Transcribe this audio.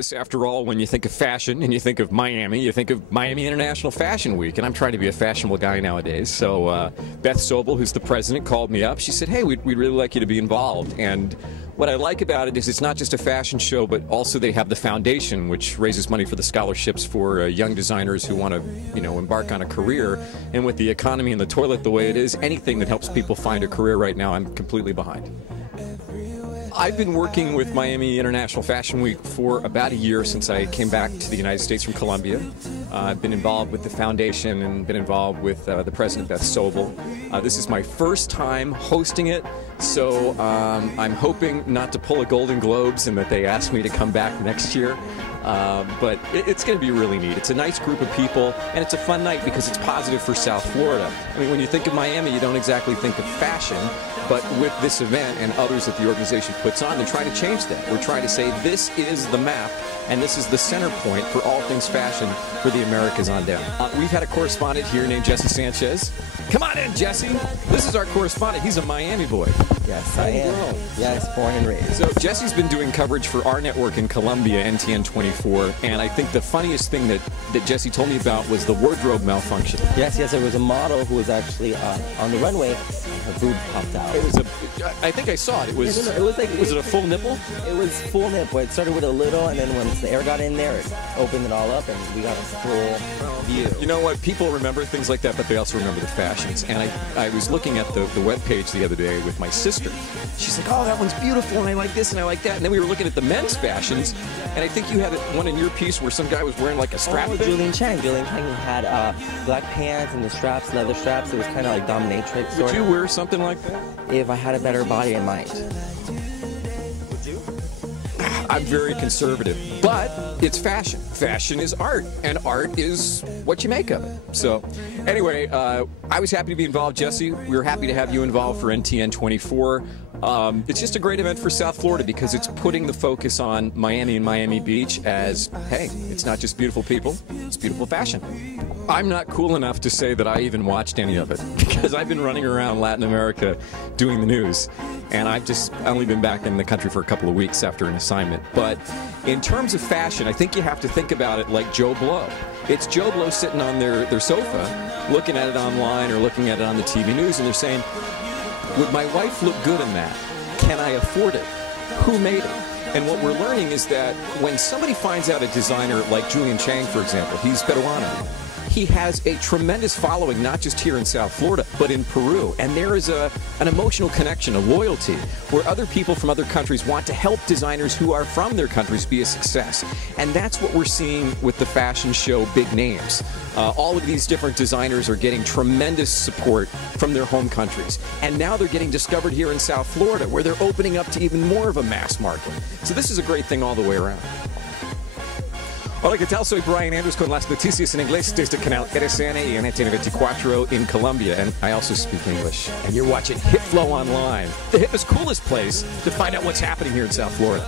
After all, when you think of fashion and you think of Miami, you think of Miami International Fashion Week, and I'm trying to be a fashionable guy nowadays. So Beth Sobel, who's the president, called me up. She said, hey, we'd really like you to be involved. And what I like about it is it's not just a fashion show, but also they have the foundation, which raises money for the scholarships for young designers who want to, embark on a career. And with the economy and the toilet the way it is, anything that helps people find a career right now, I'm completely behind. I've been working with Miami International Fashion Week for about a year since I came back to the United States from Colombia. I've been involved with the foundation and been involved with the president, Beth Sobel. This is my first time hosting it, so I'm hoping not to pull a Golden Globes and that they ask me to come back next year. But it's going to be really neat. It's a nice group of people, and it's a fun night because it's positive for South Florida. I mean, when you think of Miami, you don't exactly think of fashion, but with this event and others that the organization puts on, they're trying to change that. We're trying to say this is the map, and this is the center point for all things fashion for the Americas on down. We've had a correspondent here named Jesse Sanchez. Come on in, Jesse. This is our correspondent. He's a Miami boy. Yes, I am. Yes, born and raised. So Jesse's been doing coverage for our network in Colombia, NTN 24, and I think the funniest thing that Jesse told me about was the wardrobe malfunction. Yes, there was a model who was actually on the runway, and her boob popped out. I think I saw it. It was it a full nipple? It was full nipple. It started with a little, and then once the air got in there, it opened it all up, and we got a full view. You know what? People remember things like that, but they also remember the fashions. And I was looking at the webpage the other day with my sister. She's like, oh, that one's beautiful, and I like this, and I like that. And then we were looking at the men's fashions, and I think you had one in your piece where some guy was wearing like a strap. Oh, Julian Chang had black pants and the straps, leather straps. It was kind of like dominatrix. Would you wear something like that? If I had a better body, I might. Would you? I'm very conservative, but it's fashion. Fashion is art, and art is what you make of it. So, anyway, I was happy to be involved, Jesse. We were happy to have you involved for NTN 24. It's just a great event for South Florida because it's putting the focus on Miami and Miami Beach as, hey, it's not just beautiful people, it's beautiful fashion. I'm not cool enough to say that I even watched any of it because I've been running around Latin America doing the news, and I've only been back in the country for a couple of weeks after an assignment. But in terms of fashion, I think you have to think about it like Joe Blow. It's Joe Blow sitting on their sofa, looking at it online or looking at it on the TV news, and they're saying, would my wife look good in that? Can I afford it? Who made it? And what we're learning is that when somebody finds out a designer like Julian Chang, for example, he's Peruano. He has a tremendous following, not just here in South Florida, but in Peru. And there is an emotional connection, a loyalty, where other people from other countries want to help designers who are from their countries be a success. And that's what we're seeing with the fashion show Big Names. All of these different designers are getting tremendous support from their home countries. And now they're getting discovered here in South Florida, where they're opening up to even more of a mass market. So this is a great thing all the way around. Hola, ¿qué tal? Soy Brian Andrews con las noticias en inglés desde el canal RCN y NTN 24 in Colombia. And I also speak English. And you're watching Hipflow online, the hippest, coolest place to find out what's happening here in South Florida.